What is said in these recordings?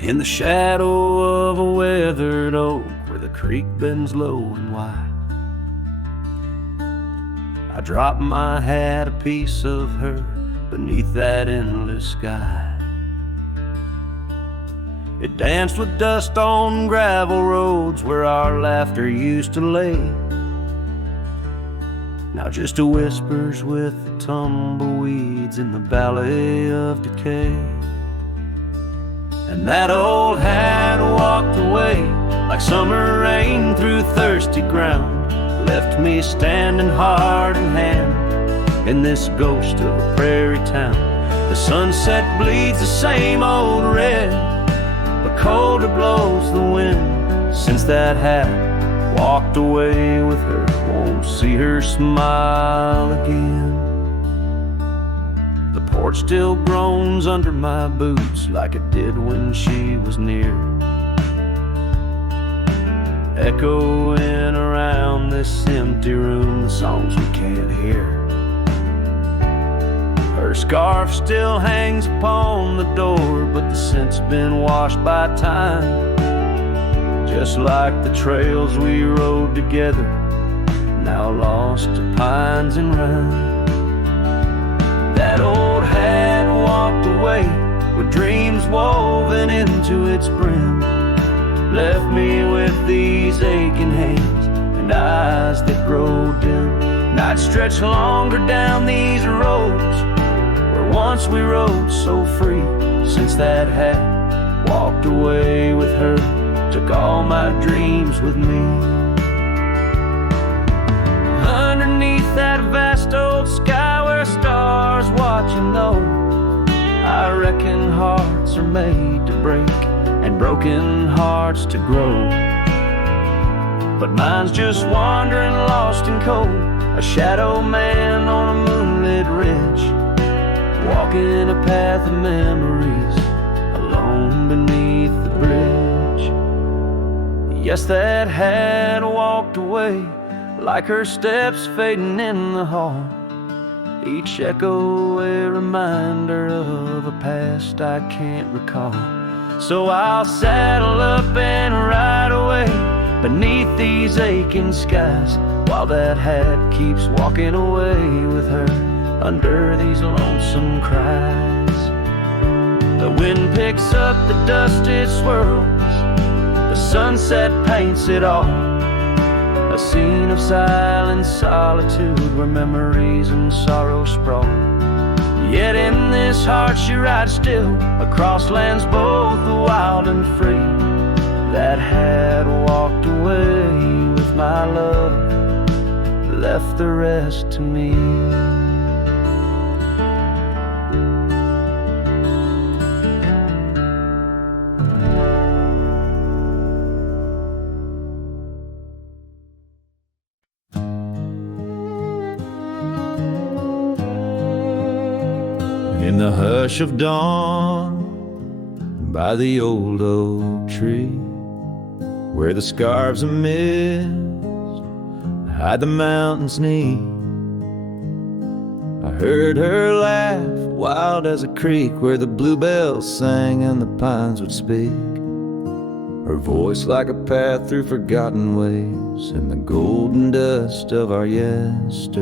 in the shadow of a weathered oak where the creek bends low and wide. I drop my hat, a piece of her, beneath that endless sky. It danced with dust on gravel roads where our laughter used to lay. Now just a whispers with the tumbleweeds in the valley of decay. And that old hat walked away like summer rain through thirsty ground, left me standing heart in hand in this ghost of a prairie town. The sunset bleeds the same old red, but colder blows the wind since that hat walked away with her. Won't see her smile again. The porch still groans under my boots like it did when she was near, echoing around this empty room the songs we can't hear. Her scarf still hangs upon the door, but the scent's been washed by time, just like the trails we rode together, now lost to pines and rime. That old hat walked away with dreams woven into its brim, left me with these aching hands and eyes that grow dim. Nights stretch longer down these roads where once we rode so free, since that hat walked away with her, took all my dreams with me. Underneath that vast old sky where stars watch and know, I reckon hearts are made to break and broken hearts to grow. But mine's just wandering lost and cold, a shadow man on a moonlit ridge, walking a path of memories alone beneath the bridge. Yes, that hat walked away like her steps fading in the hall, each echo a reminder of a past I can't recall. So I'll saddle up and ride away beneath these aching skies, while that hat keeps walking away with her under these lonesome cries. The wind picks up the dust it swirls, the sunset paints it all, a scene of silent solitude where memories and sorrow sprawl. Yet in this heart she rides still across lands both wild and free. That hat walked away with my love, left the rest to me. In the hush of dawn, by the old oak tree, where the scarves of mist hide the mountain's knee, I heard her laugh, wild as a creek, where the bluebells sang and the pines would speak. Her voice like a path through forgotten ways in the golden dust of our yesterdays.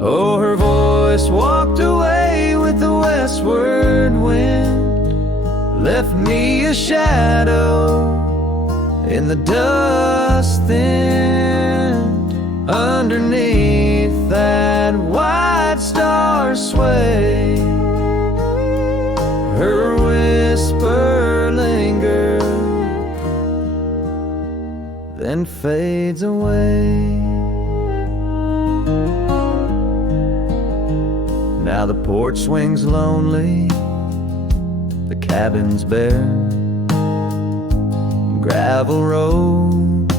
Oh, her voice walked away with the westward wind, left me a shadow in the dust thinned. Underneath that white star sway, her whisper lingers, then fades away. Now the porch swings lonely, the cabin's bare, gravel roads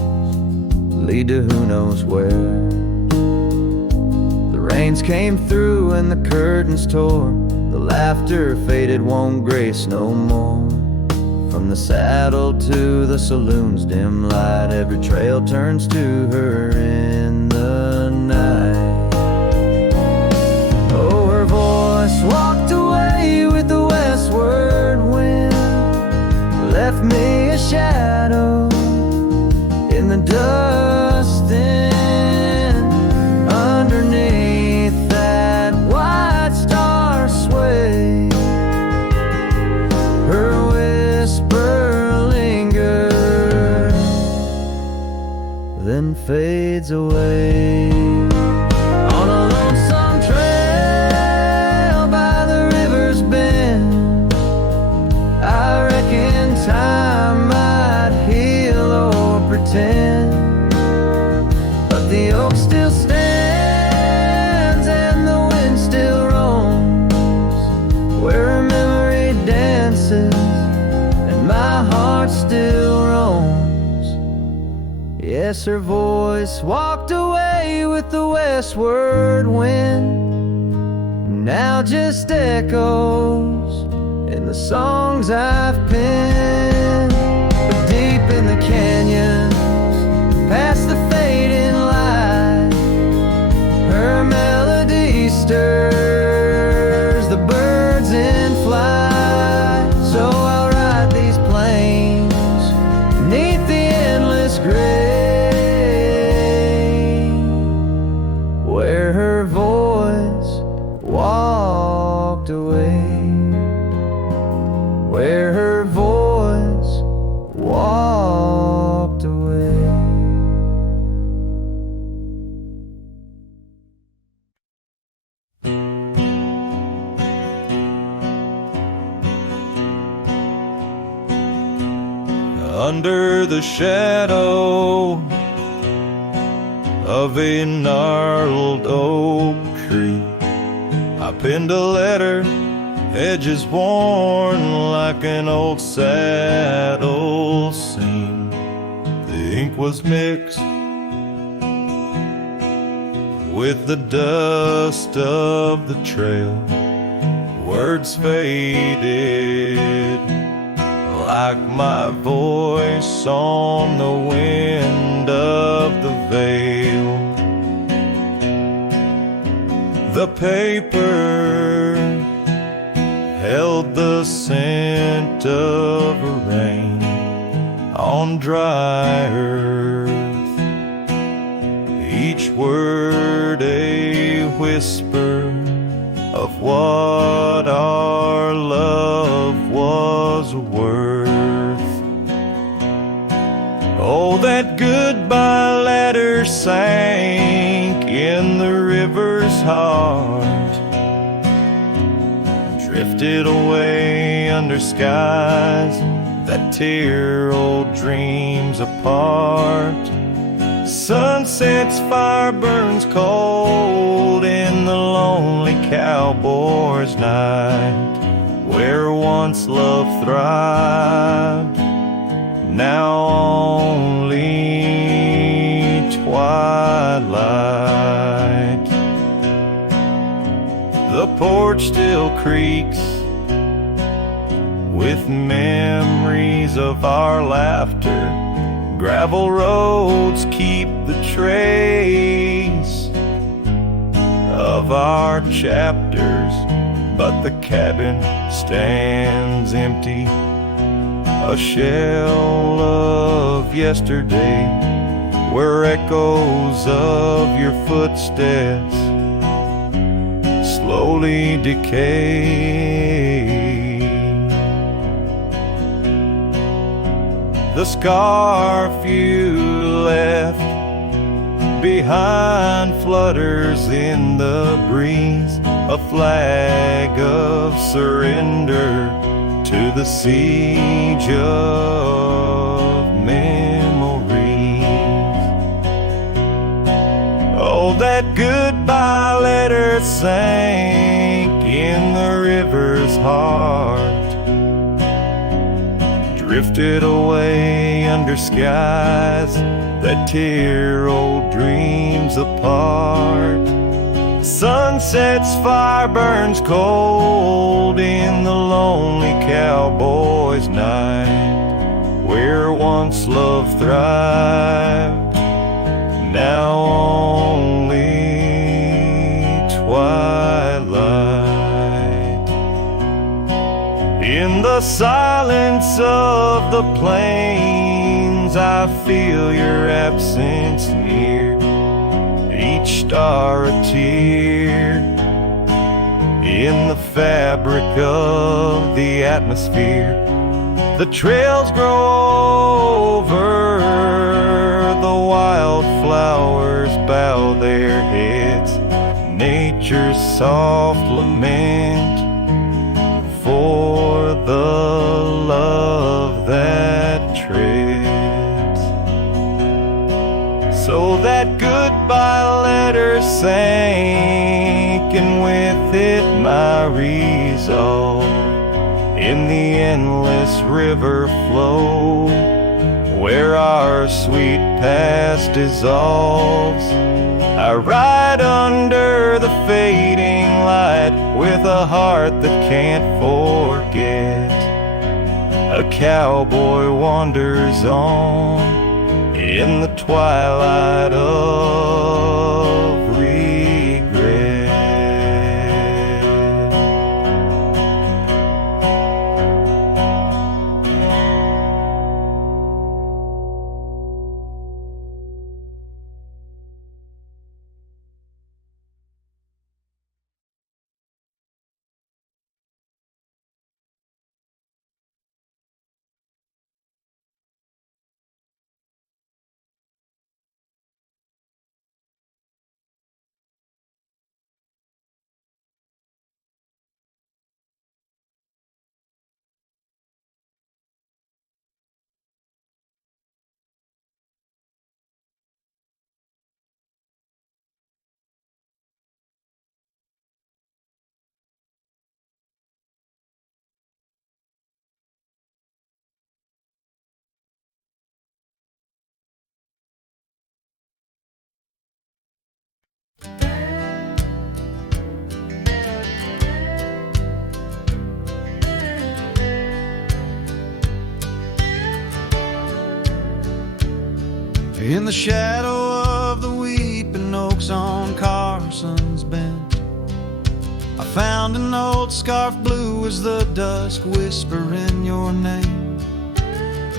lead to who knows where. The rains came through and the curtains tore, the laughter faded, won't grace no more. From the saddle to the saloon's dim light, every trail turns to her in the night. Oh, her voice walked away with the west fades away. On a lonesome trail by the river's bend, I reckon time might heal or pretend, but the oak still stands and the wind still roams where her memory dances and my heart still roams. Yes, her voice walked away with the westward wind, now just echoes in the songs I've penned. But deep in the canyons, past the fading light, her melody stirs the birds in flight. So I'll ride these plains neath the endless gray, where her voice walked away, where her voice walked away. Under the shadow of a gnarled oak tree, I penned a letter, edges worn like an old saddle seam. The ink was mixed with the dust of the trail. Words faded like my voice on the wind of the veil. The paper held the scent of rain on dry earth, each word a whisper of what our love was worth. Oh, that goodbye letter sank in the river's heart, drifted away under skies that tear old dreams apart. Sunset's fire burns cold in the lonely cowboy's night, where once love thrived, now only twilight. The porch still creaks with memories of our laughter. Gravel roads keep the trace of our chapters, but the cabin stands empty, a shell of yesterday, where echoes of your footsteps slowly decay. The scarf you left behind flutters in the breeze, a flag of surrender to the siege of memories. Oh, that goodbye letter sank in the river's heart, drifted away under skies that tear old dreams apart. Sunset's fire burns cold in the lonely cowboy's night, where once love thrived, now only twilight. In the silence of the plains, I feel your absence near, each star a tear in the fabric of the atmosphere. The trails grow over the wild wildflowers bow their heads, nature's soft lament for the love that treads. So that goodbye letter sank, and with it my resolve in the endless river flow, where our sweet past dissolves. I ride under the fading light with a heart that can't forget. A cowboy wanders on in the twilight of regret. In the shadow of the weeping oaks on Carson's Bend, I found an old scarf blue as the dusk whispering your name.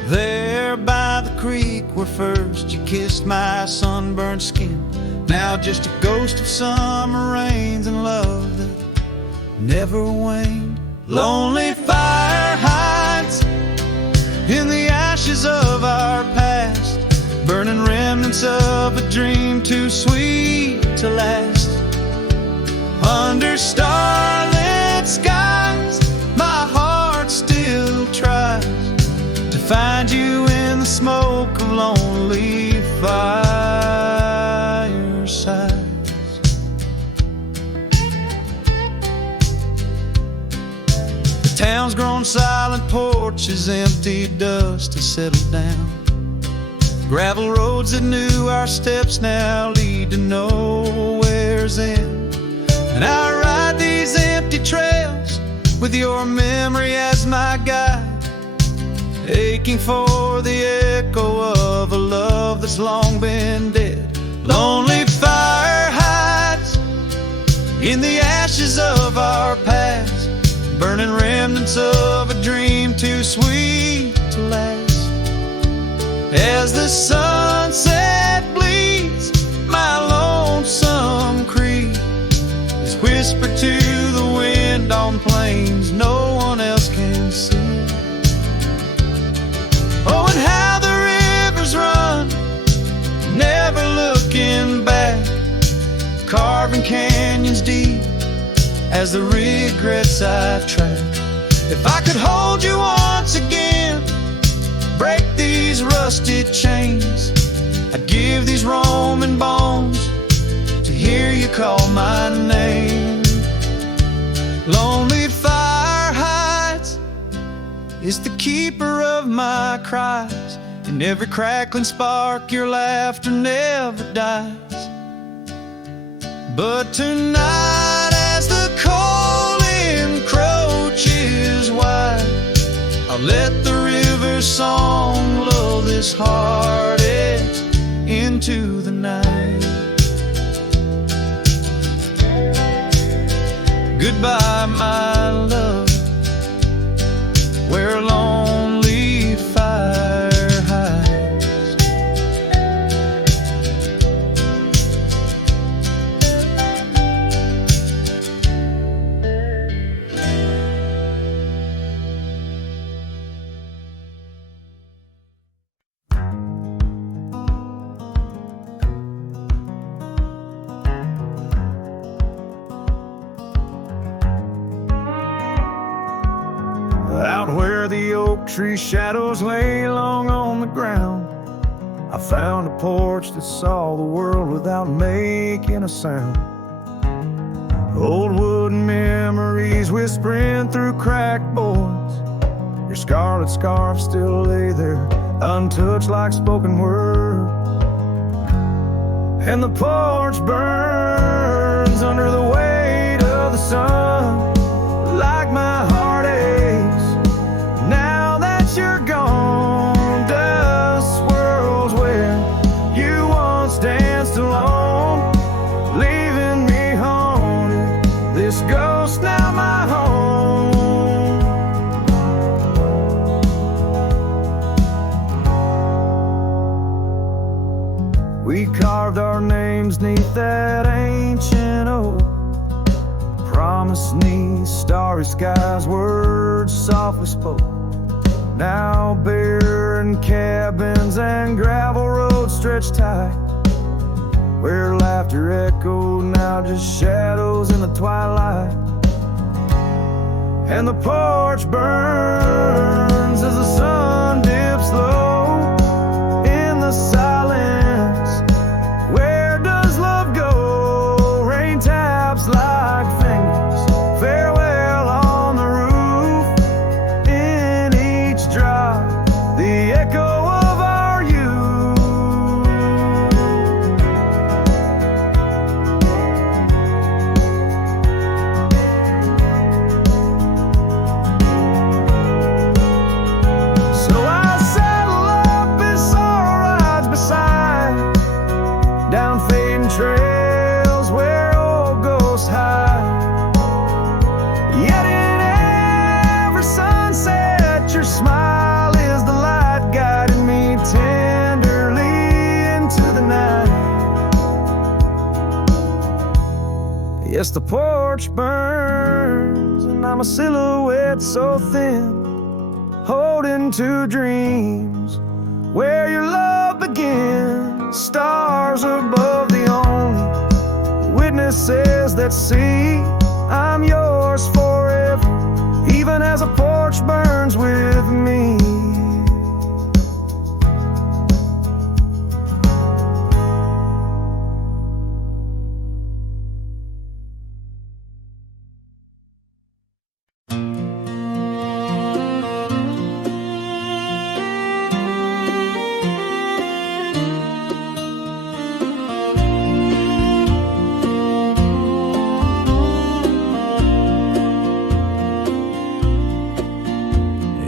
There by the creek where first you kissed my sunburned skin, now just a ghost of summer rains and love that never waned. Lonely fire hides in the ashes of our past, burning remnants of a dream too sweet to last. Under starlit skies, my heart still tries to find you in the smoke of lonely firesides. The town's grown silent, porches empty, dust has settled down. Gravel roads that knew our steps now lead to nowhere's end. And I ride these empty trails with your memory as my guide, aching for the echo of a love that's long been dead. Lonely fire hides in the ashes of our past, burning remnants of a dream too sweet to last. As the sunset bleeds, my lonesome creed is whispered to the wind on plains no one else can see. Oh, and how the rivers run, never looking back, carving canyons deep as the regrets I've tracked. If I could hold you once again, break these rusted chains, I'd give these Roman bones to hear you call my name. Lonely fire hides is the keeper of my cries. In every crackling spark, your laughter never dies. But tonight, as the cold encroaches wide, I'll let the river's song lull this heartache into the night. Goodbye, my love, where a lonely fire hides. Out where the oak tree shadows lay long on the ground, I found a porch that saw the world without making a sound. Old wooden memories whispering through cracked boards. Your scarlet scarf still lay there, untouched like spoken word. And the porch burns under the weight of the sun, like my heart aches now that you're gone. Dust swirls where you once danced alone, leaving me haunted. This ghost now my home. We carved our names neath that ancient oak, promise 'neath starry skies, words softly spoke. Now barren cabins and gravel roads stretch tight, where laughter echoed, now just shadows in the twilight. And the porch burns as the sun dips low in the silence. Where does love go? Rain taps like fingers, farewell on the roof. In each drop, the echo of our youth. So I saddle up as sorrow rides beside, down fading trails where old ghosts hide. Yet in every sunset, your smile is the light, guiding me tenderly into the night. Yes, the porch burns, and I'm a silhouette so thin, holding to dreams where your love begins. Stars above, the only witnesses that see I'm yours forever, even as a porch burns with me.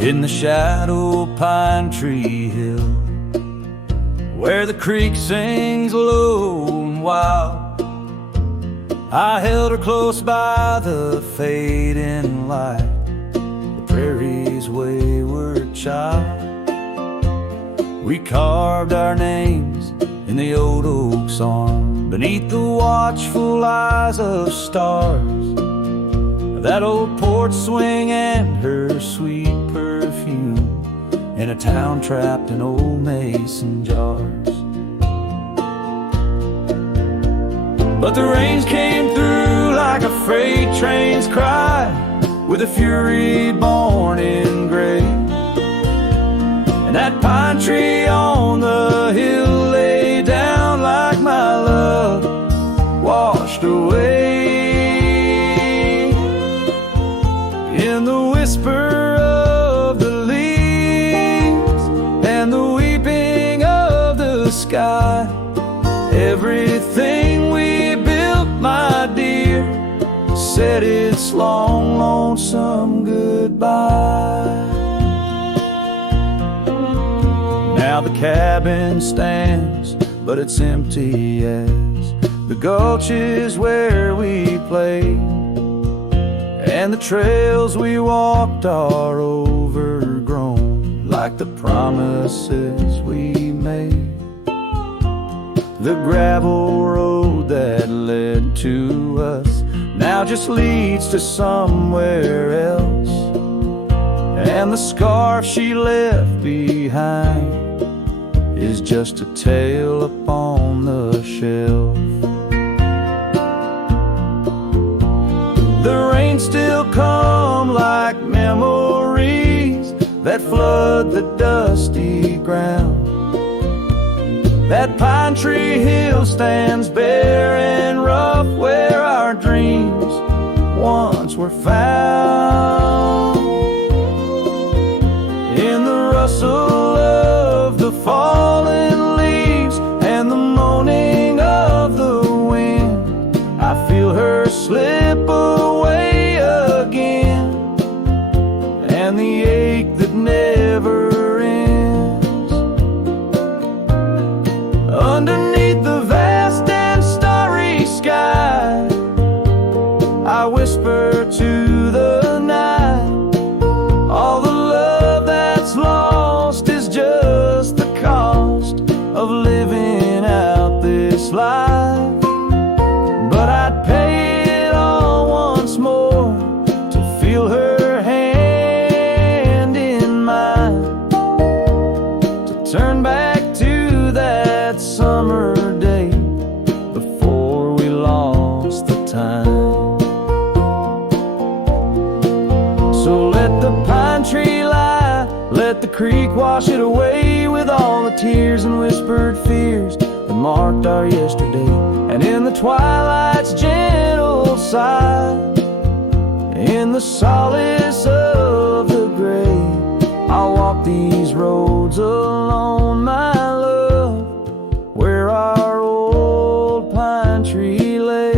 In the shadow of Pine Tree Hill, where the creek sings low and wild, I held her close by the fading light, the prairie's wayward child. We carved our names in the old oak's arm, beneath the watchful eyes of stars. That old porch swing and her sweet perfume, in a town trapped in old mason jars. But the rains came through like a freight train's cry, with a fury born in gray. And that pine tree on the hill lay down like my love, washed away. In the whisper of the leaves and the weeping of the sky, everything we built, my dear, said its long, lonesome goodbye. Now the cabin stands, but it's empty as the gulches where we played, and the trails we walked are overgrown, like the promises we made. The gravel road that led to us now just leads to somewhere else, and the scarf she left behind is just a tale upon the shelf. The rain still come like memories that flood the dusty ground. That pine tree hill stands bare and rough, where our dreams once were found. In the rustle of the fallen leaves and the moaning of the wind, I feel her slip away again, and the ache that never ends. Underneath the vast and starry sky, I whisper to the night, all the love that's lost is just the cost of living out this life. But I'd pay it all once more to feel her hand in mine, to turn back to that summer day before we lost the time. So let the pine tree lie, let the creek wash it away with all the tears and whispered fears that marked our yesterday. And in the twilight's gentle sigh, in the solace of the gray, I'll walk these roads alone, my love, where our old pine tree lay.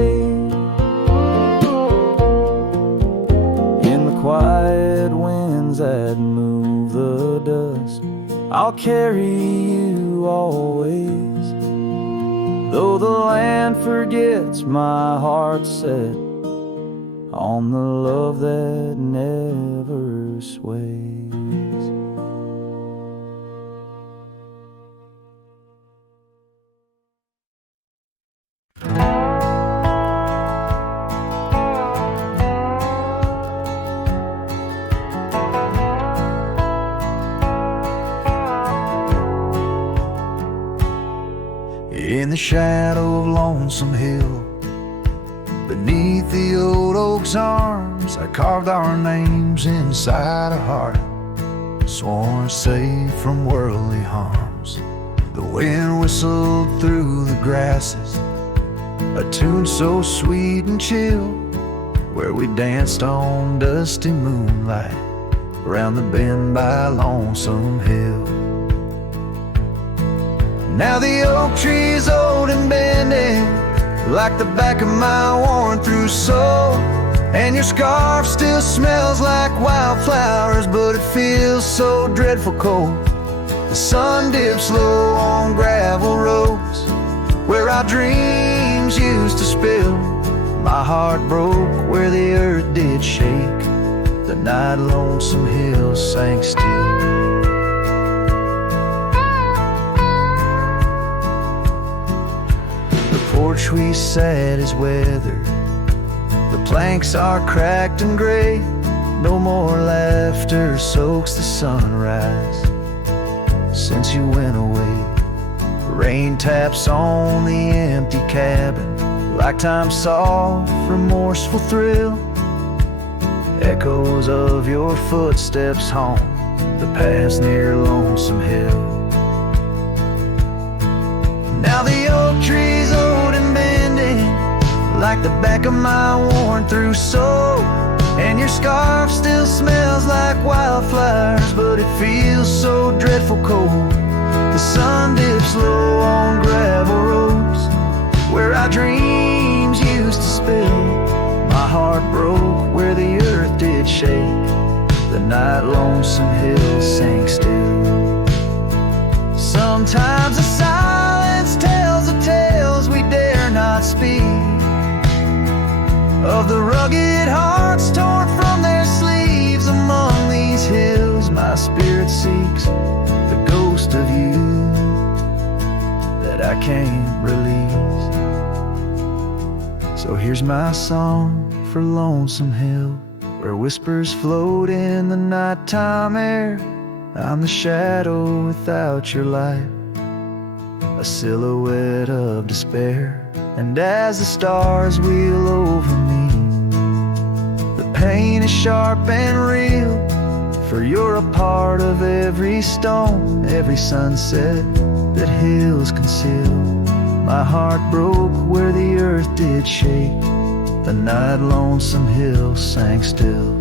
In the quiet winds that move the dust, I'll carry you always. Though the land forgets, my heart set on the love that never sways. In the shadow of Lonesome Hill, beneath the old oak's arms, I carved our names inside a heart, sworn safe from worldly harms. The wind whistled through the grasses, a tune so sweet and chill, where we danced on dusty moonlight around the bend by Lonesome Hill. Now the oak tree's old and bending, like the back of my worn-through soul, and your scarf still smells like wildflowers, but it feels so dreadful cold. The sun dips low on gravel roads where our dreams used to spill. My heart broke where the earth did shake, the night Lonesome Hill sank still. The porch we sat is weathered, the planks are cracked and gray, no more laughter soaks the sunrise since you went away. Rain taps on the empty cabin like time's soft, remorseful thrill, echoes of your footsteps haunt the paths near Lonesome Hill. Now the oak tree's old and bending, like the back of my worn-through soul, and your scarf still smells like wildflowers, but it feels so dreadful cold. The sun dips low on gravel roads where our dreams used to spill. My heart broke where the earth did shake, the night Lonesome Hill sank still. Sometimes the silence tells the tales we dare not speak, of the rugged hearts torn from their sleeves. Among these hills my spirit seeks the ghost of you that I can't release. So here's my song for Lonesome Hill, where whispers float in the nighttime air. I'm the shadow without your light, a silhouette of despair. And as the stars wheel over me, the pain is sharp and real For you're a part of every stone, every sunset that hills conceal. My heart broke where the earth did shake, the night lonesome hill sank still.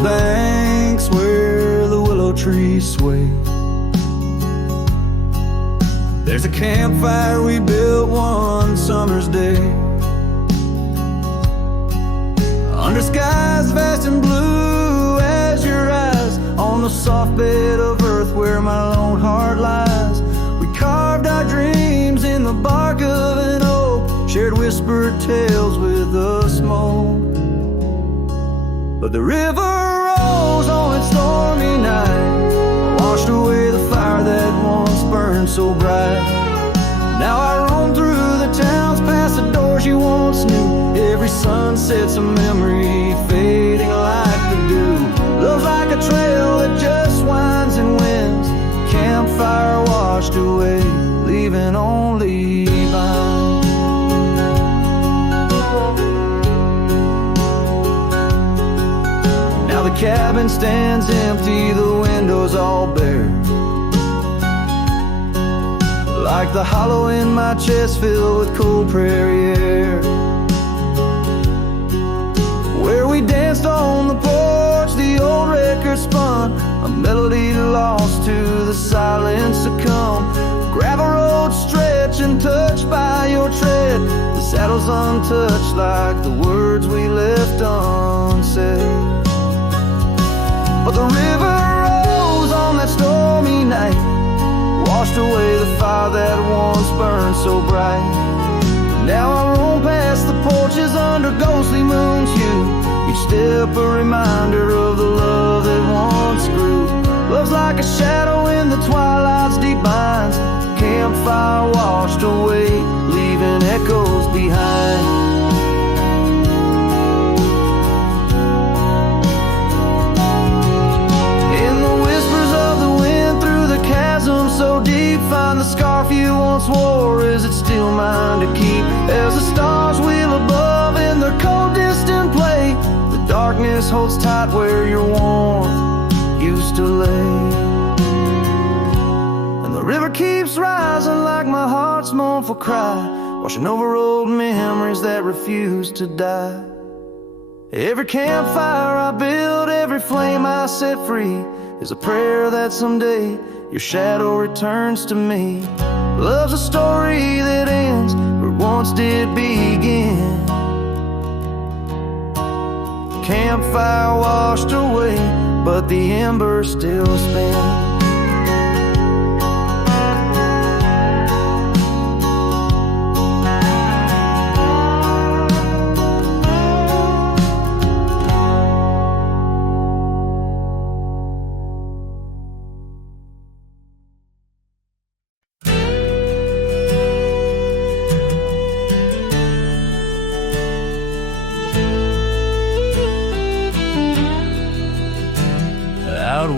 Banks where the willow trees sway, there's a campfire we built one summer's day, under skies vast and blue as your eyes, on the soft bed of earth where my lone heart lies. We carved our dreams in the bark of an oak, shared whispered tales with the smoke. But the river rose on its stormy night, washed away the fire that once burned so bright. Now I roam through the towns, past the doors you once knew. Every sunset's a memory fading like the dew. Love's like a trail that just winds and winds, campfire washed away, leaving only vines. Now the cabin stands empty, the windows all bare, like the hollow in my chest filled with cold prairie air. Where we danced on the porch, the old record spun, a melody lost to the silence to come. Gravel road stretch and touched by your tread, the saddle's untouched like the words we left unsaid. But the river rose on that stormy night, washed away the fire that once burned so bright. Now I roam past the porches under ghostly moon's hue, each step a reminder of the love that once grew. Love's like a shadow in the twilight's deep binds, campfire washed away, leaving echoes behind. So deep, find the scarf you once wore. Is it still mine to keep? As the stars wheel above in their cold distant play, the darkness holds tight where your warmth used to lay. And the river keeps rising like my heart's mournful cry, washing over old memories that refuse to die. Every campfire I build, every flame I set free, is a prayer that someday your shadow returns to me. Love's a story that ends where it once did begin. Campfire washed away, but the embers still spin.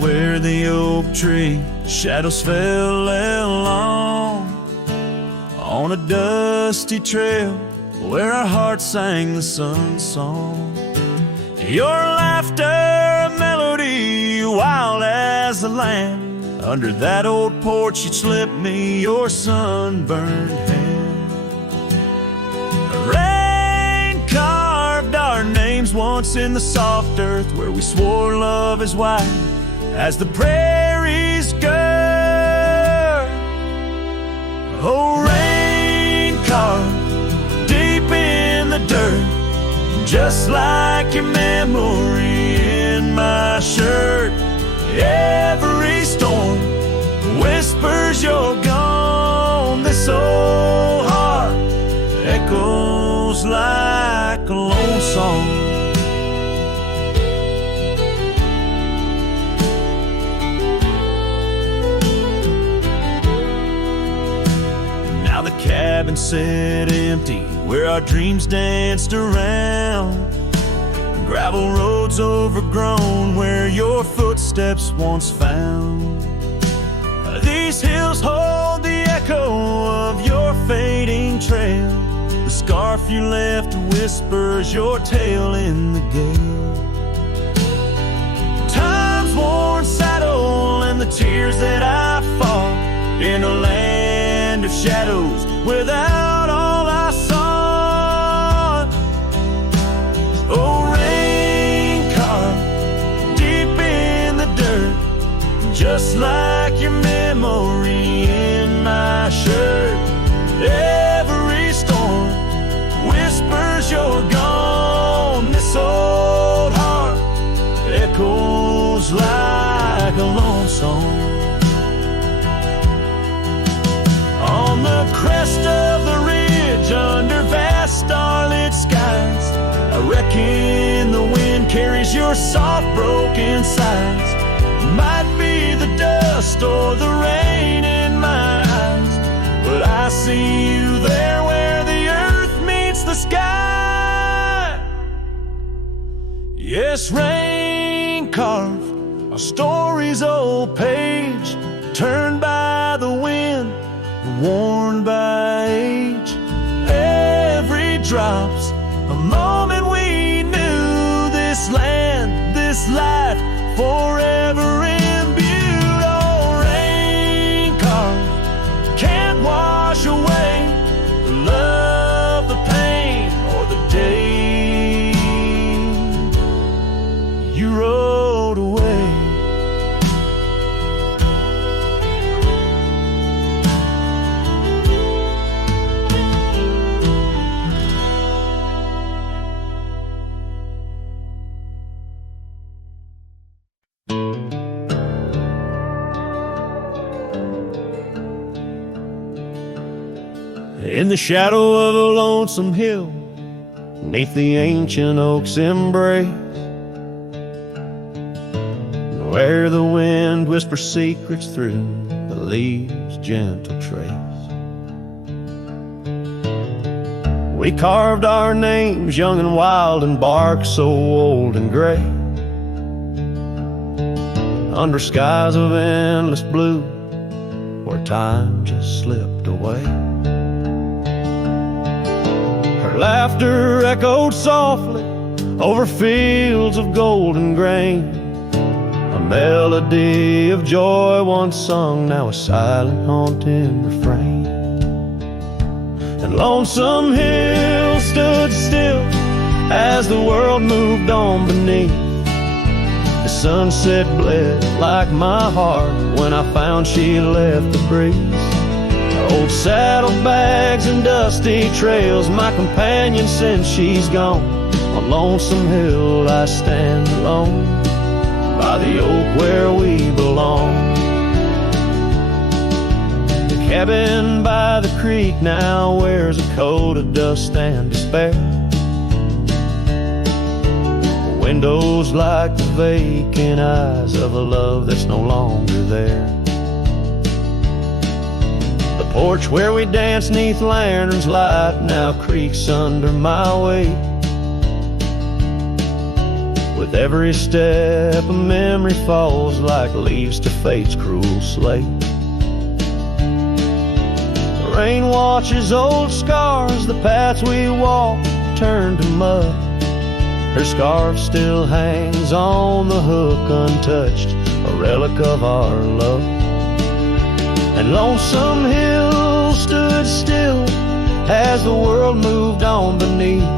Where the oak tree shadows fell along, on a dusty trail where our hearts sang the sun song. Your laughter a melody wild as the land, under that old porch you'd slip me your sunburned hand. Rain carved our names once in the soft earth, where we swore love is wide as the prairies gird. Oh, rain carved deep in the dirt, just like your memory in my shirt. Every storm whispers you're gone. This old heart echoes like a lone song. Now the cabin sat empty where our dreams danced around. Gravel roads overgrown where your footsteps once found. These hills hold the echo of your fading trail. The scarf you left whispers your tale in the gale. Time's worn saddle and the tears that I fought in a land of shadows without all I sought. Oh, rain carved deep in the dirt, just like your memory in my shirt. Every storm whispers you're gone. This old heart echoes like a lone song. On the crest of the ridge under vast starlit skies, I reckon the wind carries your soft broken sighs. Might be the dust or the rain in my eyes, but I see you there where the earth meets the sky. Yes, rain carved our story's old page, turned by the wind, worn by age. Every drop's a moment we knew. This land, this life, forever imbued. Oh, rain carved can't wash away the love, the pain, or the day you rode away. In the shadow of a lonesome hill, neath the ancient oak's embrace, where the wind whispers secrets through the leaves' gentle trace, we carved our names young and wild in bark so old and gray, under skies of endless blue where time just slipped away. Her laughter echoed softly over fields of golden grain, a melody of joy once sung, now a silent haunting refrain. And Lonesome Hill stood still as the world moved on beneath. The sunset bled like my heart when I found she left the breeze. Old saddlebags and dusty trails, my companion since she's gone. On Lonesome Hill I stand alone, by the oak where we belong. The cabin by the creek now wears a coat of dust and despair. The windows like the vacant eyes of a love that's no longer there. The porch where we danced neath lanterns light now creaks under my weight. With every step a memory falls like leaves to fate's cruel slate. The rain washes old scars, the paths we walk turn to mud. Her scarf still hangs on the hook untouched, a relic of our love. And Lonesome Hill stood still as the world moved on beneath.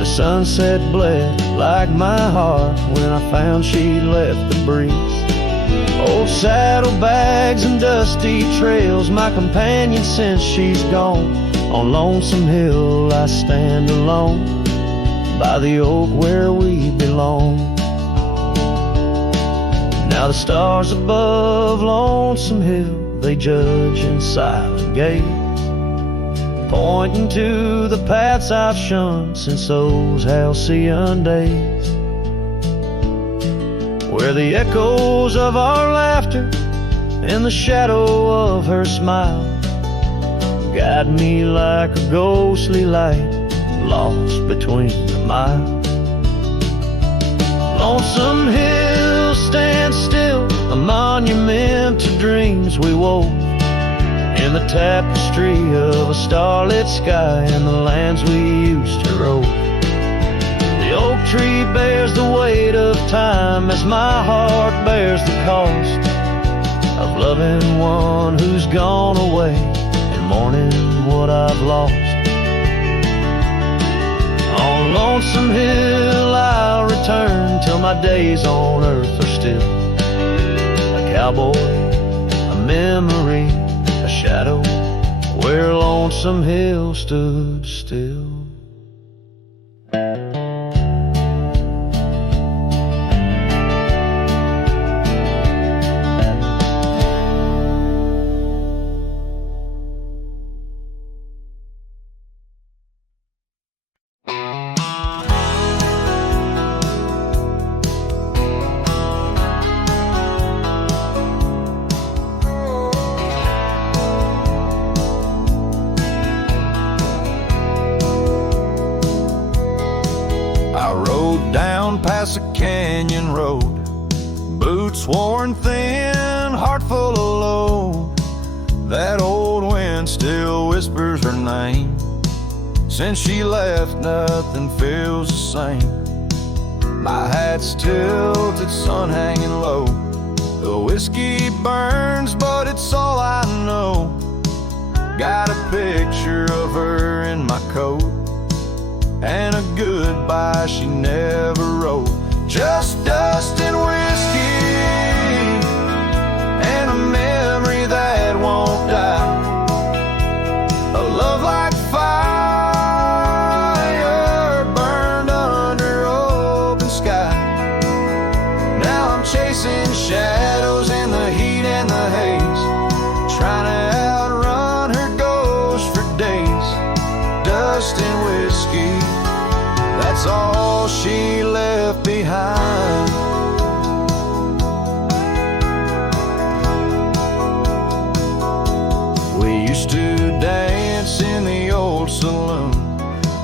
The sunset bled like my heart when I found she left the breeze. Old saddlebags and dusty trails, my companion since she's gone. On Lonesome Hill I stand alone, by the oak where we belong. Now the stars above Lonesome Hill, they judge in silent gaze, pointing to the paths I've shunned since those halcyon days, where the echoes of our laughter and the shadow of her smile guide me like a ghostly light lost between the miles. Lonesome Hill stands still, a monument to dreams we wove in the tapestry of a starlit sky and the lands we used to rove. The oak tree bears the weight of time as my heart bears the cost of loving one who's gone away and mourning what I've lost. On Lonesome Hill I'll return till my days on earth are still a cowboy, a memory, a shadow where Lonesome Hill stood still. Past a canyon road, boots worn thin, heart full of load. That old wind still whispers her name. Since she left, nothing feels the same. My hat's tilted, sun hanging low. The whiskey burns, but it's all I know. Got a picture of her in my coat and a goodbye she never wrote. Just dust and whiskey and a memory that won't die. A love like fire burned under open sky. Now I'm chasing shadows in the heat and the haze, trying to outrun her ghost for days. Dust and whiskey, that's all she left behind. We used to dance in the old saloon.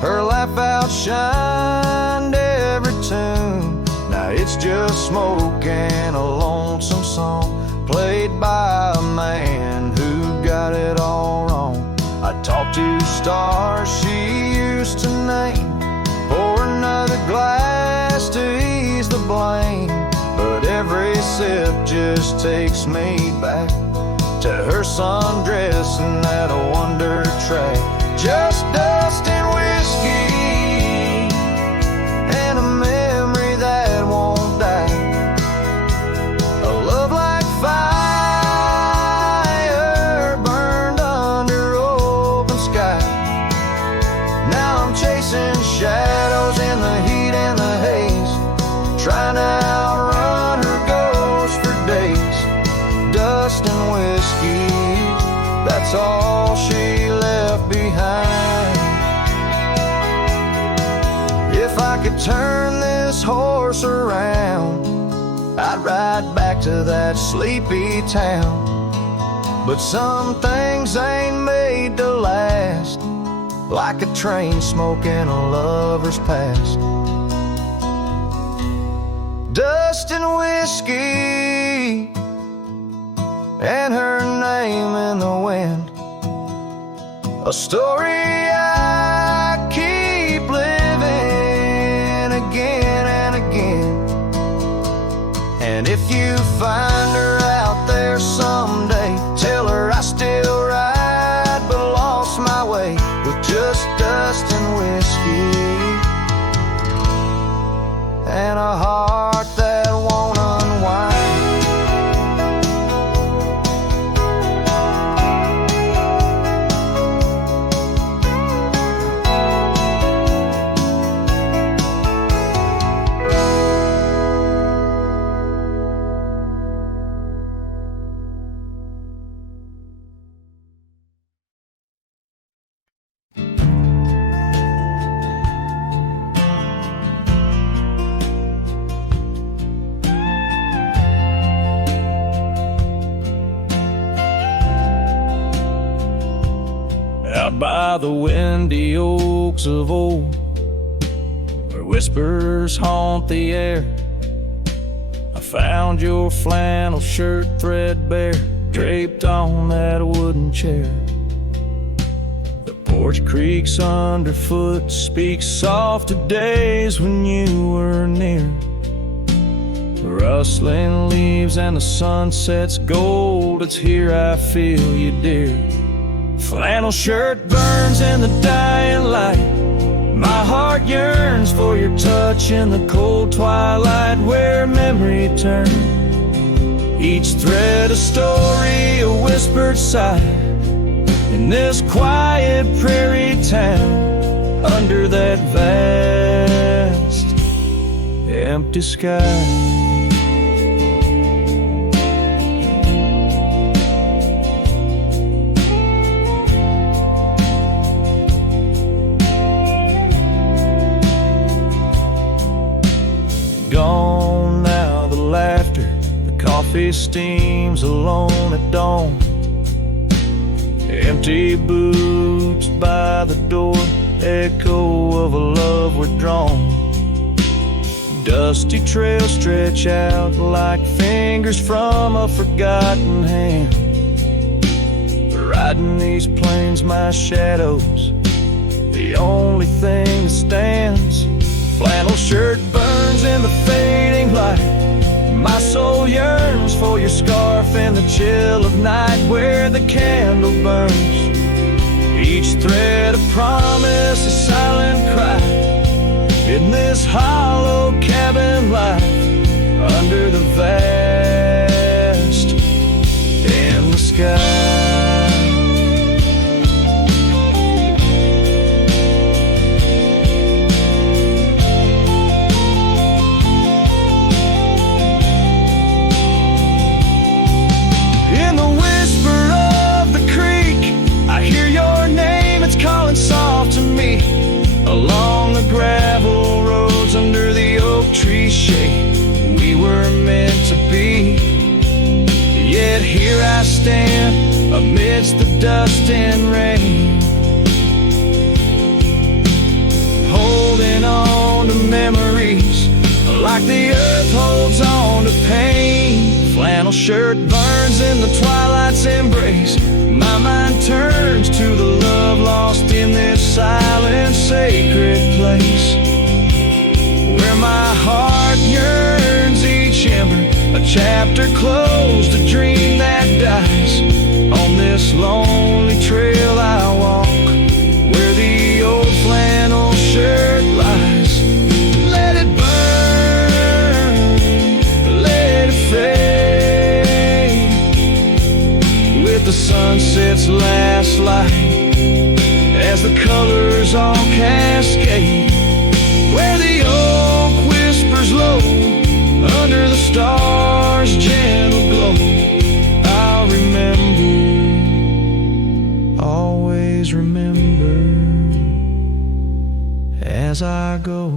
Her laugh outshined every tune. Now it's just smoke and a lonesome song played by a man who got it all wrong. I talked to stars she used to name, pour another glass to ease the blame, but every sip just takes me back to her sundress and that wonder track. Just dust and whiskey and a memory that won't die. A love like fire burned under open sky. Now I'm chasing shadows in the heat and the haze, trying to outrun her ghost for days. Dust and whiskey, that's all she left behind. If I could turn this horse around, I'd ride back to that sleepy town. But some things ain't made to last, like a train smoke in a lover's past. Dust and whiskey and her name in the wind, a story I keep living again and again. And if you find her out there someday, tell her I still ride but lost my way with just dust and whiskey and a heart that won't unwind. by the windy oaks of old, where whispers haunt the air. I found your flannel shirt threadbare, draped on that wooden chair. The porch creaks underfoot, speaks soft of days when you were near. Rustling leaves and the sunset's gold, it's here I feel you, dear. Flannel shirt burns in the dying light. My heart yearns for your touch in the cold twilight, where memory turns. Each thread a story, a whispered sigh, in this quiet prairie town, under that vast empty sky. Gone now the laughter, the coffee steams alone at dawn. Empty boots by the door, echo of a love withdrawn. Dusty trails stretch out like fingers from a forgotten hand. Riding these plains, my shadow's the only thing that stands. Flannel shirt burns in the fading light. My soul yearns for your scarf in the chill of night, where the candle burns. Each thread a promise, a silent cry, in this hollow cabin life, under the vast endless sky. Soft to me along the gravel roads, under the oak tree shade, we were meant to be. Yet here I stand amidst the dust and rain, holding on to memories like the earth holds on to pain. Flannel shirt burns in the twilight's embrace. My mind turns to the love lost in this silent, sacred place, where my heart yearns each ember, a chapter closed, a dream that dies. On this lonely trail I walk, where the old flannel shirt lies. Let it burn, let it fade, with the sunset's last light, as the colors all cascade, where the oak whispers low, under the stars' gentle glow. I'll remember, always remember, as I go.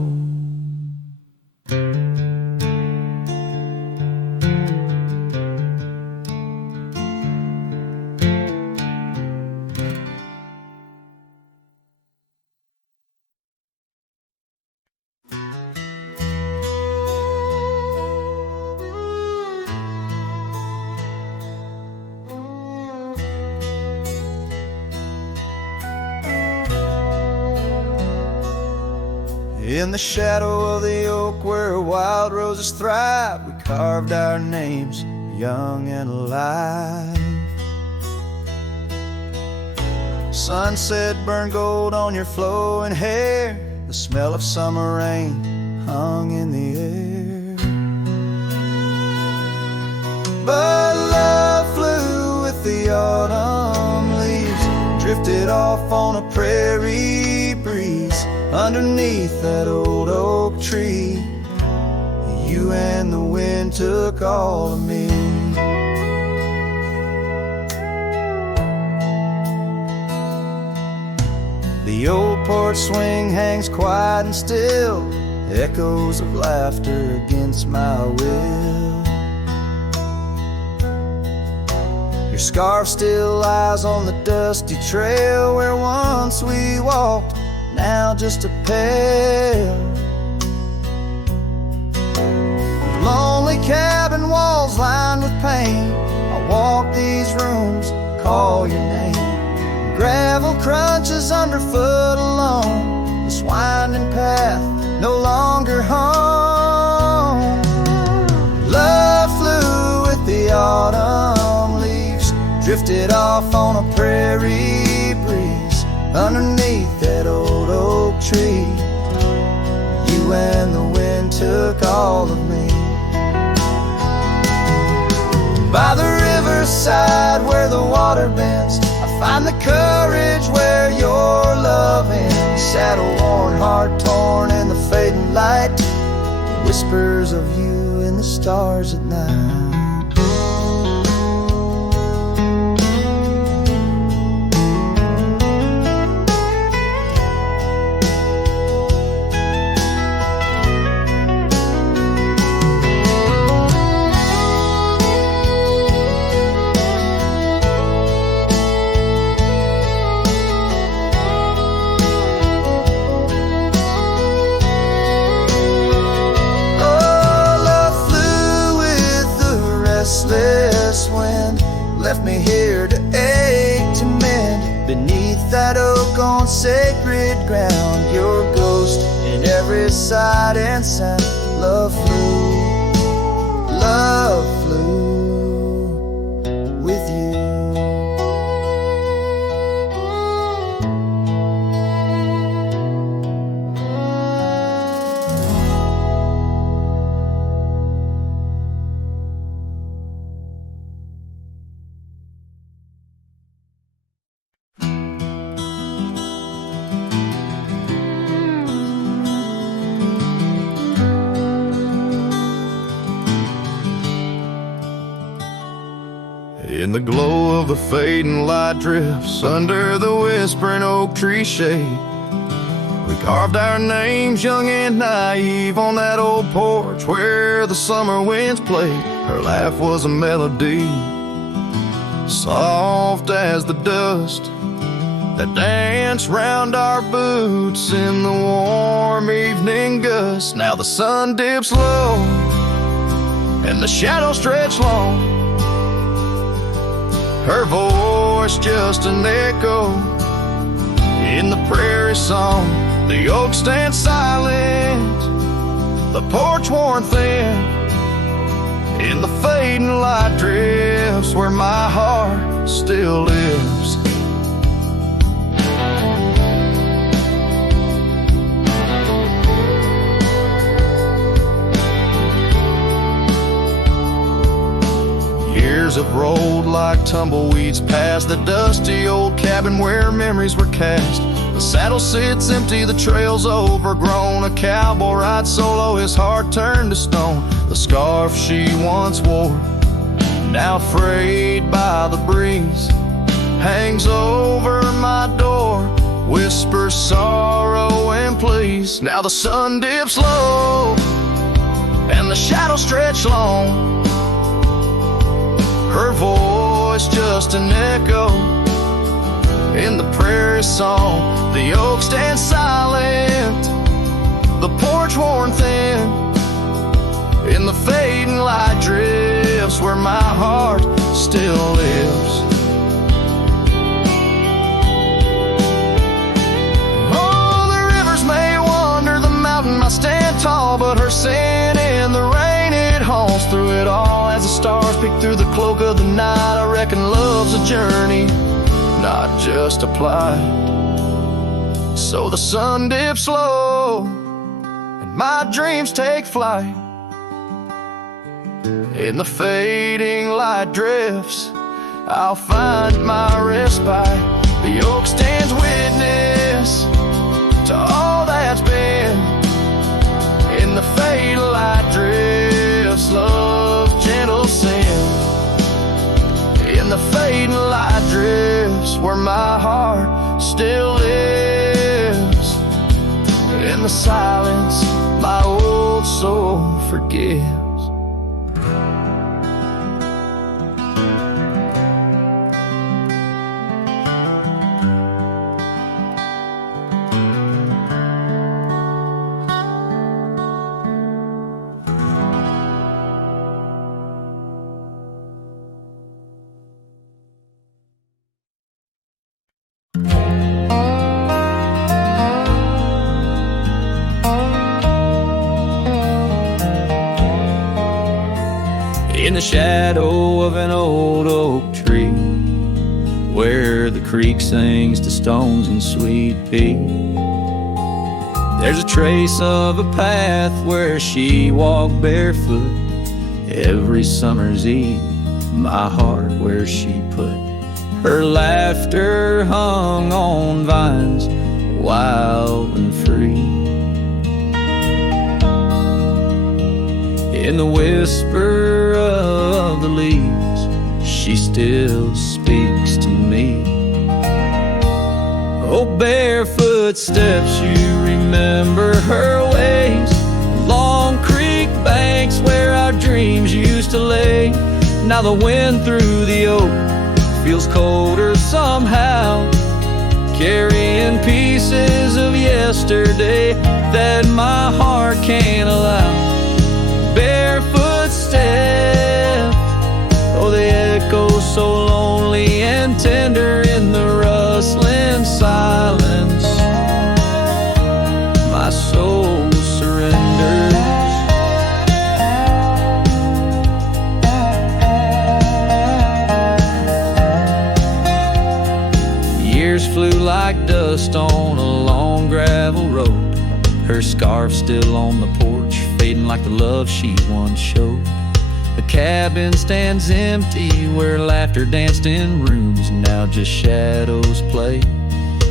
In the shadow of the oak where wild roses thrive, we carved our names young and alive. Sunset burned gold on your flowing hair, the smell of summer rain hung in the air. But love flew with the autumn leaves, drifted off on a prairie breeze, underneath that old oak tree. You and the wind took all of me. The old porch swing hangs quiet and still, echoes of laughter against my will. Your scarf still lies on the dusty trail where once we walked, now just a pair. Lonely cabin walls lined with paint, I walk these rooms, call your name. Gravel crunches underfoot alone, this winding path no longer home. Love flew with the autumn leaves, drifted off on a prairie breeze. Underneath that old oak tree, you and the wind took all of me. By the riverside where the water bends, I find the courage where your love ends. Saddle worn, heart torn in the fading light, whispers of you in the stars at night. Restless wind left me here to ache, to mend. Beneath that oak on sacred ground, your ghost in every sight and sound. Love flew with you. In the glow of the fading light drifts, under the whispering oak tree shade, we carved our names young and naive on that old porch where the summer winds played. Her laugh was a melody, soft as the dust that danced round our boots in the warm evening gust. Now the sun dips low and the shadows stretch long, her voice just an echo in the prairie song. The oak stands silent, the porch worn thin, in the fading light drifts where my heart still lives. Years have rolled like tumbleweeds past the dusty old cabin where memories were cast. The saddle sits empty, the trail's overgrown. A cowboy rides solo, his heart turned to stone. The scarf she once wore, now frayed by the breeze, hangs over my door, whispers sorrow and please. Now the sun dips low and the shadows stretch long, her voice just an echo in the prairie song. The oak stands silent, the porch worn thin, in the fading light drifts where my heart still lives. Oh, the rivers may wander, the mountain might stand tall, but her sin in the rain, it haunts through it all. As the stars peek through the cloak of the night, I reckon love's a journey, not just a plight. So the sun dips low and my dreams take flight. In the fading light drifts, I'll find my respite. The oak stands witness to all that's been. In the fading light drifts, love's gentle sin. In the fading light drifts where my heart still lives. In the silence, my old soul forgives. the shadow of an old oak tree, where the creek sings to stones and sweet pea. There's a trace of a path where she walked barefoot every summer's eve, my heart where she put her laughter hung on vines, wild and free. In the whisper of the leaves, she still speaks to me. Oh, barefoot steps, you remember her ways. Long creek banks where our dreams used to lay. Now the wind through the oak feels colder somehow, carrying pieces of yesterday that my heart can't allow. Barefoot steps, oh, they echo so lonely and tender in the rustling silence. My soul surrenders. Years flew like dust on a long gravel road. Her scarf still on the porch, fading like the love she once showed. The cabin stands empty where laughter danced in rooms. Now just shadows play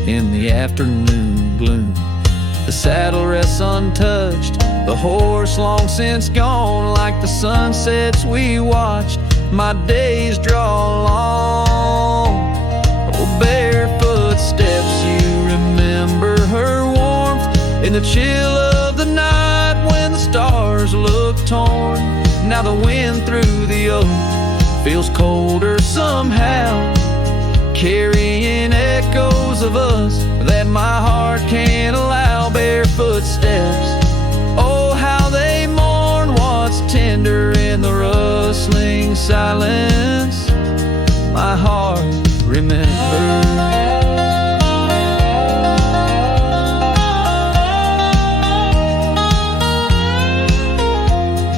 in the afternoon gloom. The saddle rests untouched, the horse long since gone. Like the sunsets we watched, my days draw long. Oh, barefoot steps, you remember her warmth in the chill of the night when the stars look torn. Now the wind through the oak feels colder somehow, carrying echoes of us that my heart can't allow. Barefoot steps, oh, how they mourn what's tender in the rustling silence. My heart remembers.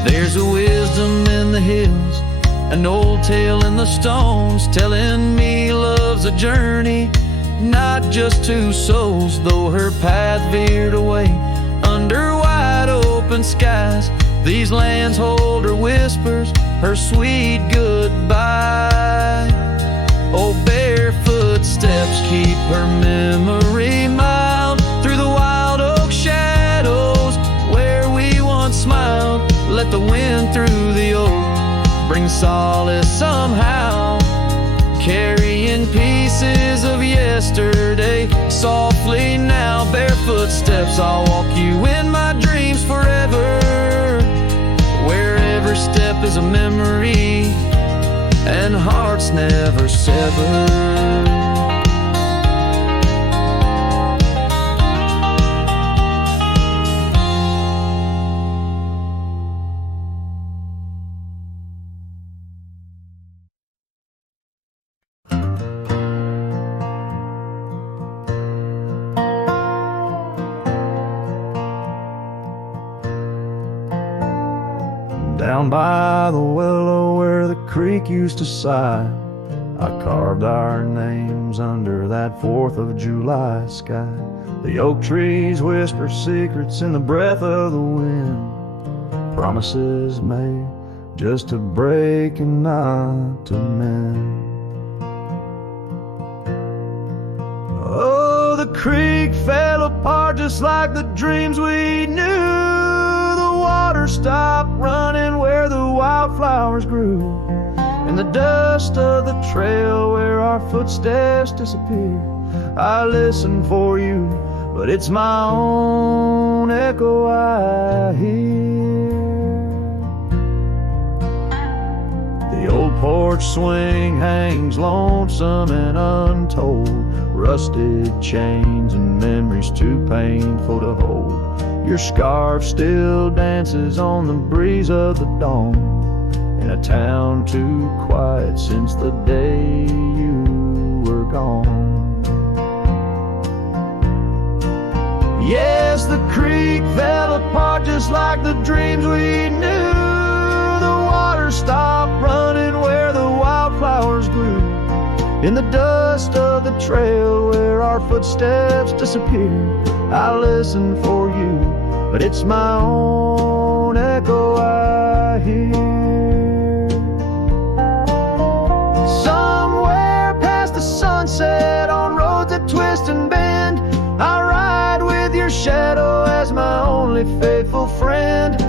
There's a wisdom in the hills, an old tale in the stones, telling me love's a journey, not just two souls. Though her path veered away under wide open skies, these lands hold her whispers, her sweet goodbye. Oh, barefoot steps keep her memory mild through the wild oak shadows where we once smiled. Let the wind through the oak bring solace somehow, carrying pieces of yesterday softly now. Barefoot steps, I'll walk you in my dreams forever, where every step is a memory and hearts never sever. Down by the willow where the creek used to sigh, I carved our names under that 4th of July sky. The oak trees whisper secrets in the breath of the wind, promises made just to break and not to mend. Oh, the creek fell apart just like the dreams we knew. Water stopped running where the wildflowers grew, in the dust of the trail where our footsteps disappear. I listen for you, but it's my own echo I hear. The old porch swing hangs lonesome and untold, rusted chains and memories too painful to hold. Your scarf still dances on the breeze of the dawn, in a town too quiet since the day you were gone. Yes, the creek fell apart just like the dreams we knew. The water stopped In the dust of the trail where our footsteps disappear, I listen for you, but it's my own echo I hear. Somewhere past the sunset, on roads that twist and bend, I ride with your shadow as my only faithful friend.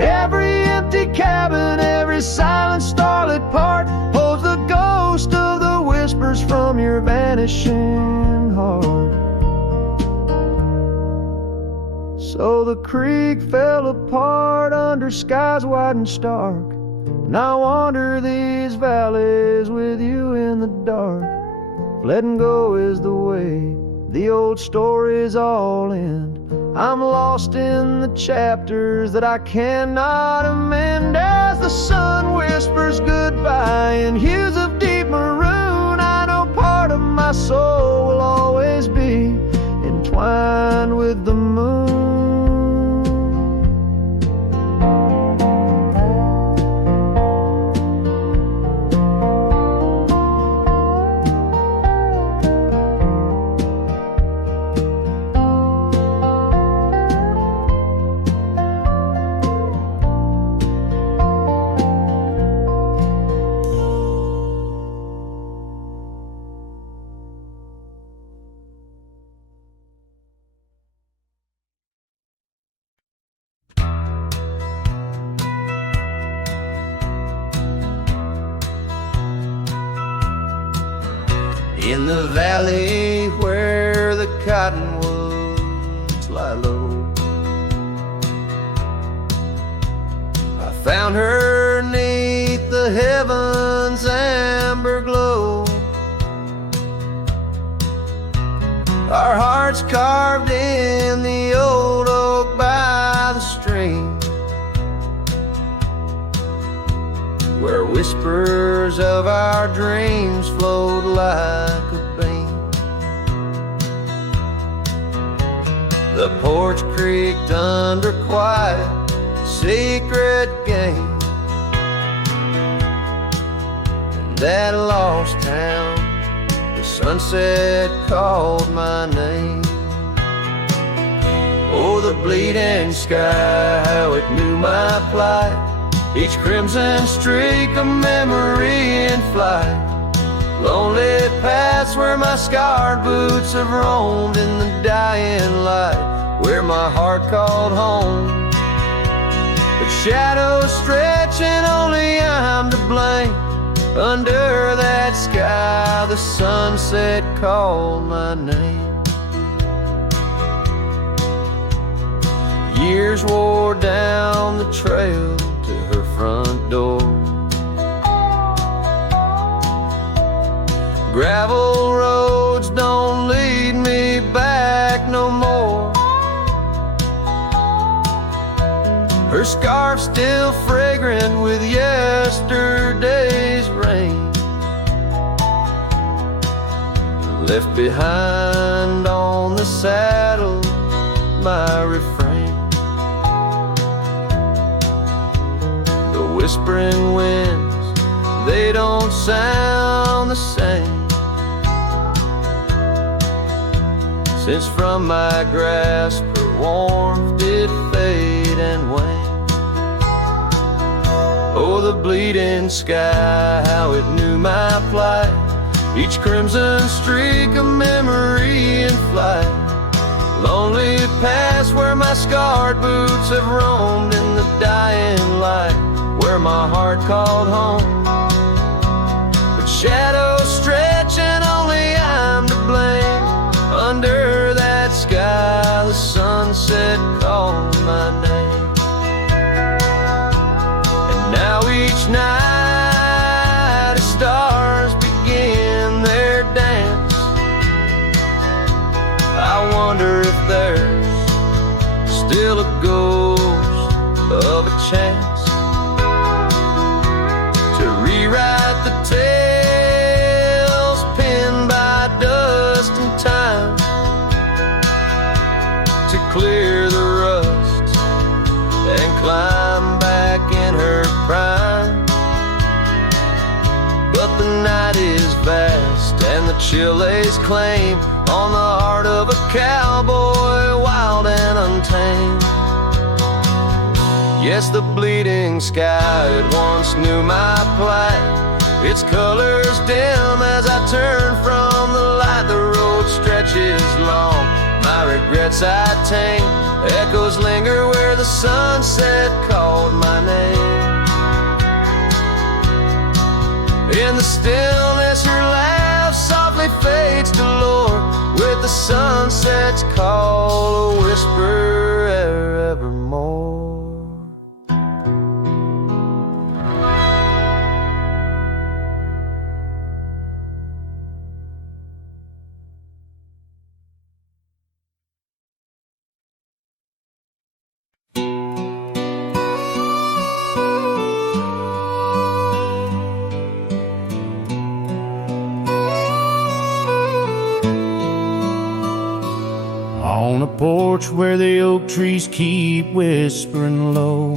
Every empty cabin, every silent starlit part holds the ghost of the whispers from your vanishing heart. So the creek fell apart under skies wide and stark, and I wander these valleys with you in the dark. Letting go is the way the old stories all end. I'm lost in the chapters that I cannot amend. As the sun whispers goodbye in hues of deep maroon, I know part of my soul will always be entwined with the moon. In the valley where the cottonwoods lie low, I found her 'neath the heavens' amber glow. Our hearts carved in the old oak by the stream, where whispers of our dreams flowed like a beam. The porch creaked under quiet, secret game. In that lost town, the sunset called my name. Oh, the bleeding sky, how it knew my plight. Each crimson streak a memory in flight. Lonely paths where my scarred boots have roamed in the dying light, where my heart called home. But shadows stretch and only I'm to blame. Under that sky the sunset called my name. Years wore down the trail to her front door. Gravel roads don't lead me back no more. Her scarf still fragrant with yesterday's rain, left behind on the saddle my refrain. The whispering winds, they don't sound the same, since from my grasp her warmth did fade and wane. Oh, the bleeding sky, how it knew my plight. Each crimson streak a memory in flight. Lonely paths where my scarred boots have roamed in the dying light, where my heart called home. But shadows stretch and only I'm to blame. Under that sky the sunset called my name. And now each night as stars begin their dance, I wonder if there's still a ghost of a chance to rewrite the tales pinned by dust and time, to clear the rust and climb back in her prime. But the night is vast still lays claim on the heart of a cowboy, wild and untamed. Yes, the bleeding sky, it once knew my plight. Its colors dim as I turn from the light. The road stretches long, my regrets I tame. Echoes linger where the sunset called my name. In the stillness her laugh softly fades to lore, with the sunset's call a whisper evermore. On a porch where the oak trees keep whispering low,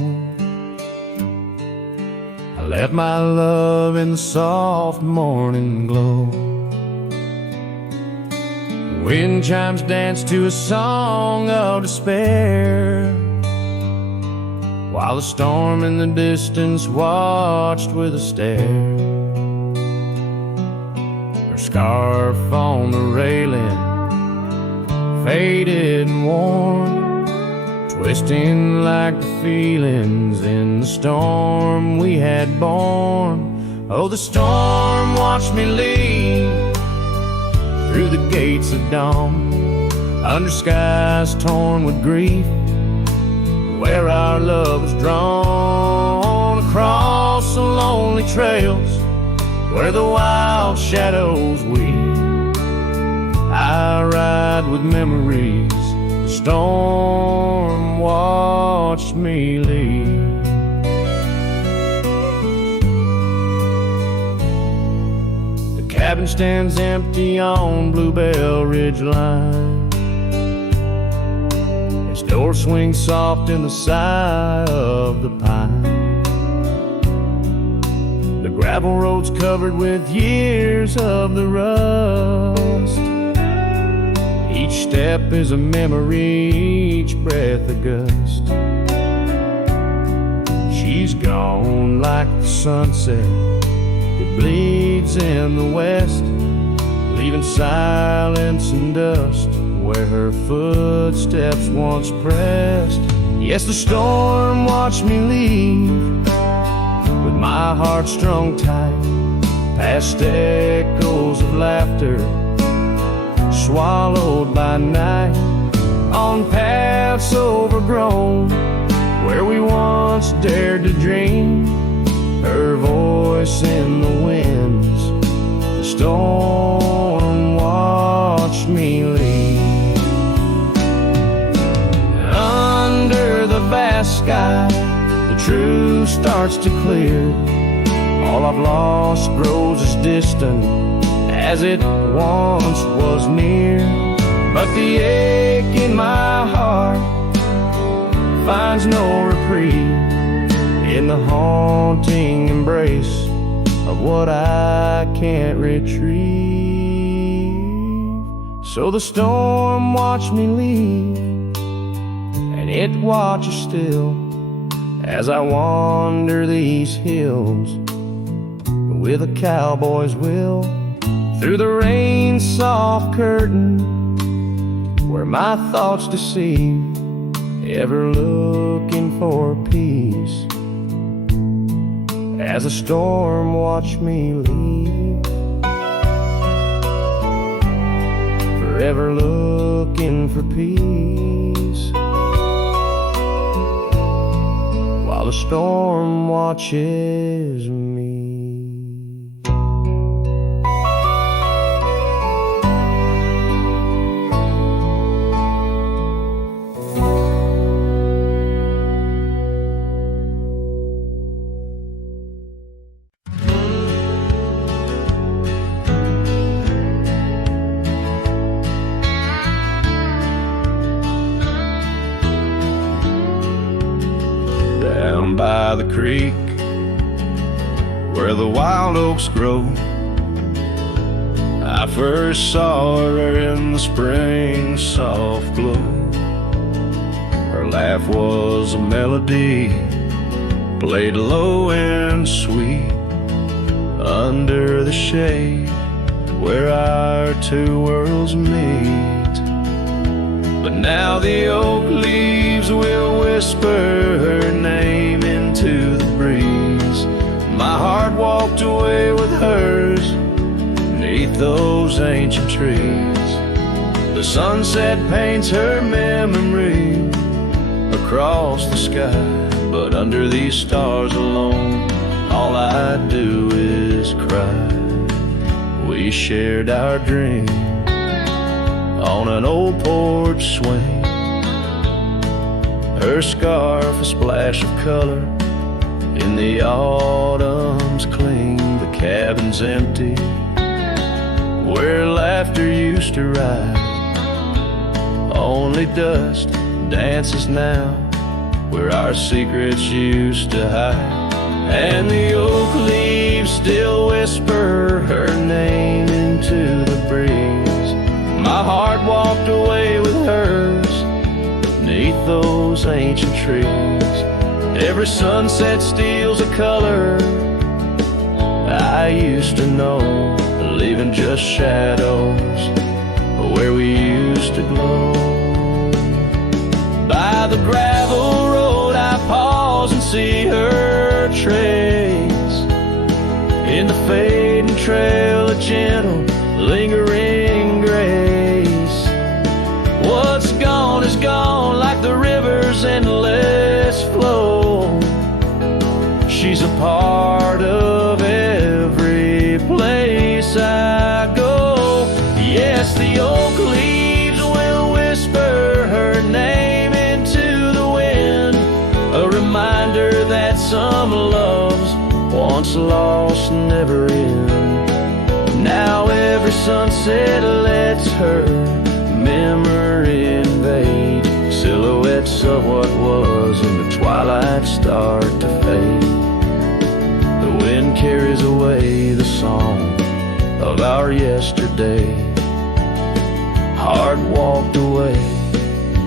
I left my love in the soft morning glow. Wind chimes dance to a song of despair, while the storm in the distance watched with a stare. Her scarf on the railing, faded and worn, twisting like the feelings in the storm we had borne. Oh, the storm watched me leave through the gates of dawn, under skies torn with grief, where our love was drawn, across the lonely trails where the wild shadows weep. I ride with memories, the storm watched me leave. The cabin stands empty on Bluebell Ridge line. Its door swings soft in the sigh of the pine. The gravel road's covered with years of the rust. Each step is a memory, each breath a gust. She's gone like the sunset that bleeds in the west, leaving silence and dust where her footsteps once pressed. Yes, the storm watched me leave with my heart strung tight, past echoes of laughter swallowed by night, on paths overgrown where we once dared to dream. Her voice in the winds, the storm watched me leave. Under the vast sky, the truth starts to clear. All I've lost grows as distant as it once was near, but the ache in my heart finds no reprieve in the haunting embrace of what I can't retrieve. So the storm watched me leave, and it watches still as I wander these hills with a cowboy's will, through the rain's soft curtain where my thoughts deceive, ever looking for peace as a storm watched me leave, forever looking for peace while the storm watches me. By the creek where the wild oaks grow, I first saw her in the spring soft glow. Her laugh was a melody, played low and sweet, under the shade where our two worlds meet. But now the oak leaves will whisper her name into the breeze. My heart walked away with hers beneath those ancient trees. The sunset paints her memory across the sky, but under these stars alone, all I do is cry. We shared our dream on an old porch swing. Her scarf a splash of color in the autumn's cling. The cabin's empty where laughter used to ride. Only dust dances now where our secrets used to hide. And the oak leaves still whisper her name into the breeze. My heart walked away with hers beneath those ancient trees. Every sunset steals a color I used to know, leaving just shadows where we used to glow. By the gravel road I pause and see her trace. In the fading trail, a gentle, lingering grace. What's gone is gone, like the river's endless flow. She's a part of every place I go. Yes, the oak leaves will whisper her name into the wind, a reminder that some loves once lost never end. Now every sunset lets her memory invade. Silhouettes of what was in the twilight start to fade. The wind carries away the song of our yesterday. Heart walked away,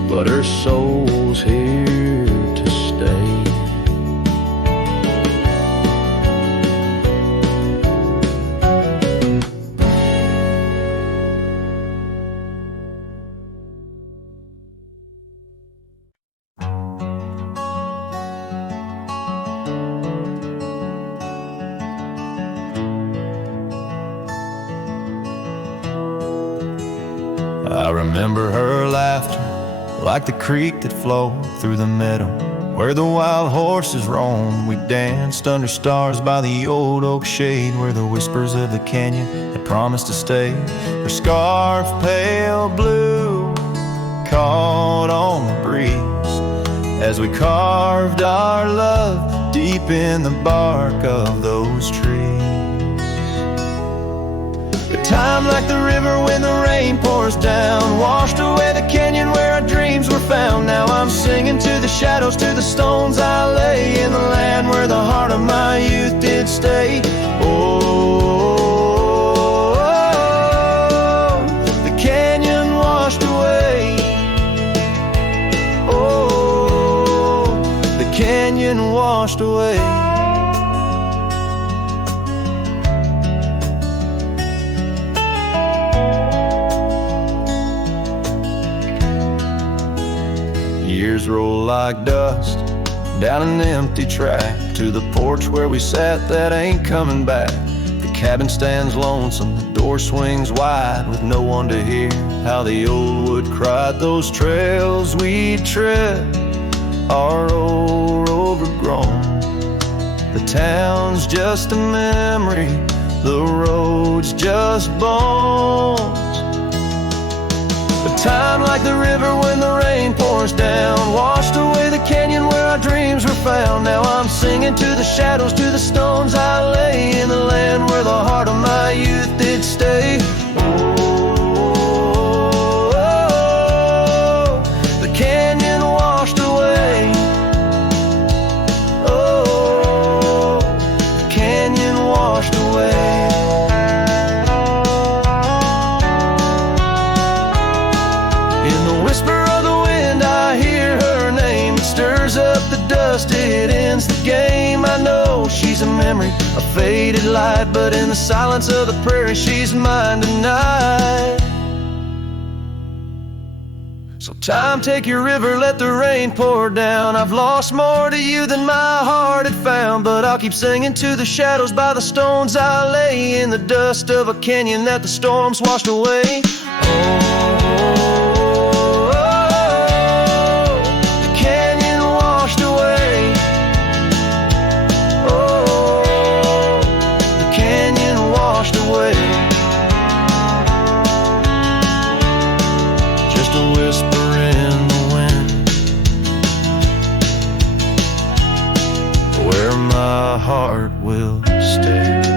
but her soul's here to stay. I remember her laughter like the creek that flowed through the meadow where the wild horses roamed. We danced under stars by the old oak shade where the whispers of the canyon had promised to stay. Her scarf pale blue caught on the breeze as we carved our love deep in the bark of those trees. Time like the river when the rain pours down, washed away the canyon where our dreams were found. Now I'm singing to the shadows, to the stones I lay in the land where the heart of my youth did stay. Oh, the canyon washed away. Oh, the canyon washed away. Years roll like dust down an empty track to the porch where we sat that ain't coming back. The cabin stands lonesome, the door swings wide with no one to hear how the old wood cried. Those trails we tread are old, overgrown. The town's just a memory, the road's just bones. Time like the river when the rain pours down, washed away the canyon where our dreams were found. Now I'm singing to the shadows, to the stones I lay in the land where the heart of my youth did stay. Oh, the canyon washed away. Oh, the canyon washed away. stirs up the dust, it ends the game. I know she's a memory, a faded light, but in the silence of the prairie, she's mine tonight. So time, take your river, let the rain pour down. I've lost more to you than my heart had found, but I'll keep singing to the shadows by the stones I lay in the dust of a canyon that the storms washed away. The canyon washed away. Oh, the canyon washed away. Just a whisper in the wind, where my heart will stay.